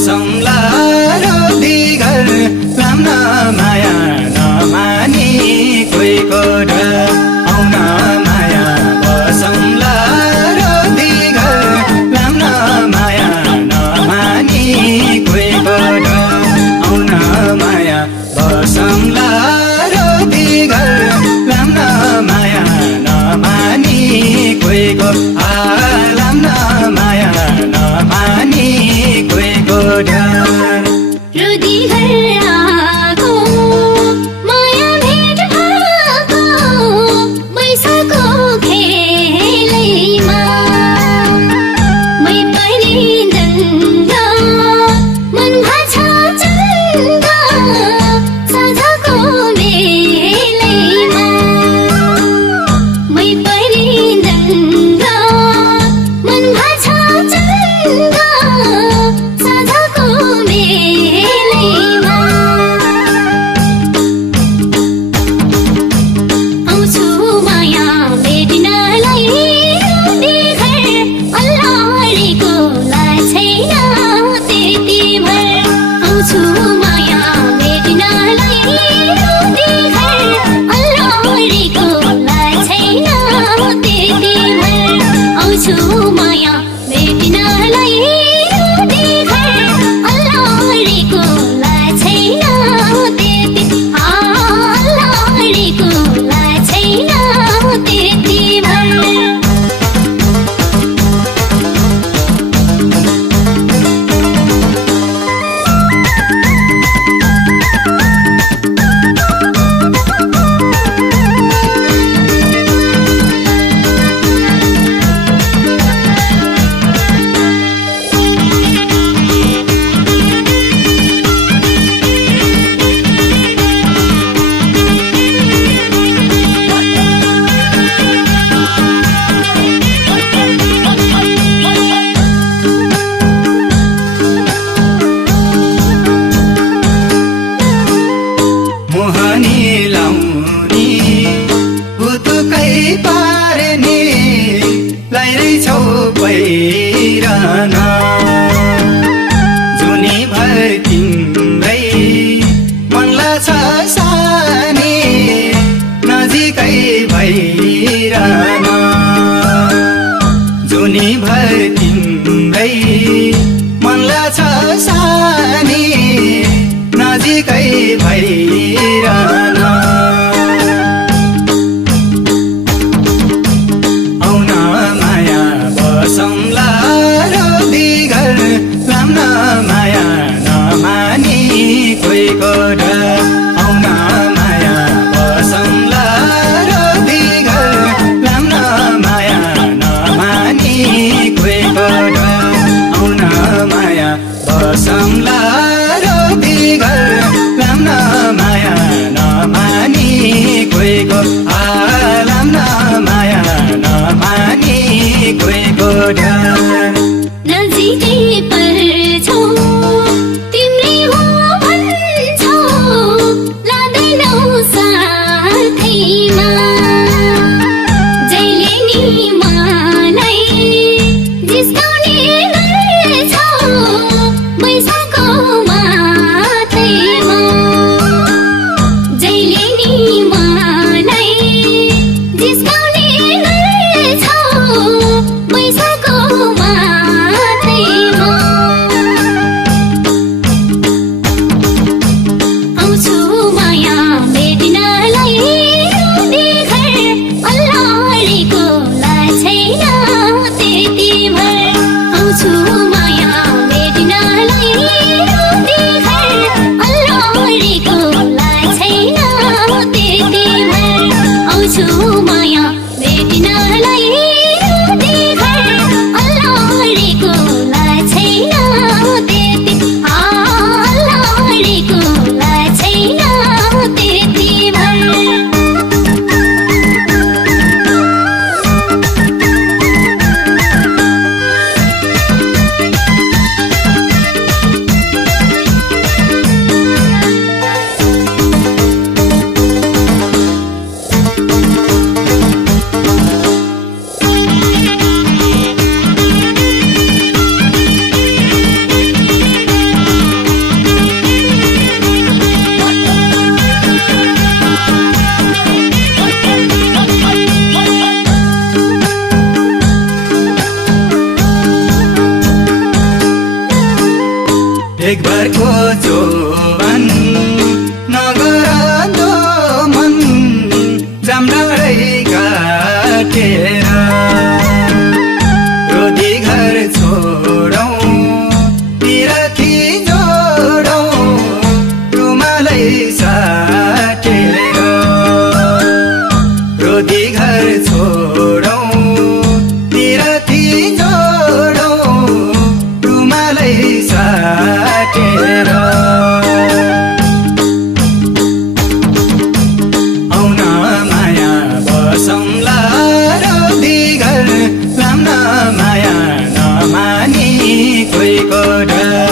बसौँला रोटी घर लाम्न माया नमानी कोहीको डर आउन माया बसौँला रोटी घर लाम्न माया नमानी कोहीको डर आउन माया बसौँला रोटी घर लाम्न माया नमानी कोहीको लाम्न माया नमानी कोहीको डर रोटी घर आको माया भेट भएको बैसाको खेलैमा मै पनि दङ्ग मन भाषा चन्द साझाको मेलैमा मै पनि दङ्ग मन भाषा चन्द साझाको मेलैमा आउँछु माया भेट्नलाई रोटी घर अल्लाडीको छैन त्यति भर आउँछु माया भेट्नलाई रोटी घर अल्लाडीको छैन त्यति भर आउँछु माया भेट्नलाई रोटी घर अल्लाडीको छैन त्यति अल्लाडीको छैन त्यति भर मोहनी लाउनी पुतुकै पार्ने लैरै छौ पहिरन जुनी भर तिम्रै मनला छ सानी नजिकै भइरन जुनी भर तिम्रै मनला छ सानी नजिकै भइरन आउन माया बसौँला रोटी घर लाम्न माया नमानी कोहीको डर आउन माया बसौँला रोटी घर लाम्न माया नमानी कोहीको डर आउन माया बसौँला रोटी घर लाम्न माया नमानी कोहीको लाम्न माया नमानी कोहीको डर नजिकै पर्छौ तिम्रै हो भन्छौ लाँदैनौ साथैमा जहिले नि मलाई जिस्काउने गर्छौ बैसाको मातैमा जहिले नि मलाई जिस्काउने गर्छौ बैसाको मातैमा आउँछु माया भेट्नलाई रोटी घर अल्लाडीको छैन त्यति भर आउँछु माया भेट्नलाई रोटी घर अल्लाडीको छैन त्यति भर आउँछु माया भेट्नलाई रोटी घर अल्लाडीको छैन त्यति अल्लाडीको छैन त्यति भर देखभरको जोवन नगरदो मन जामडाँडै काटेर रोधी घर छोडौँ पिरथी जोडौँ रुमालै साटेर रोधी घर छोडौँ पिरथी जोडौँ रुमालै साटेर आउन माया बसौँला रोधी घर लाम्न माया नमानी कोहीको डर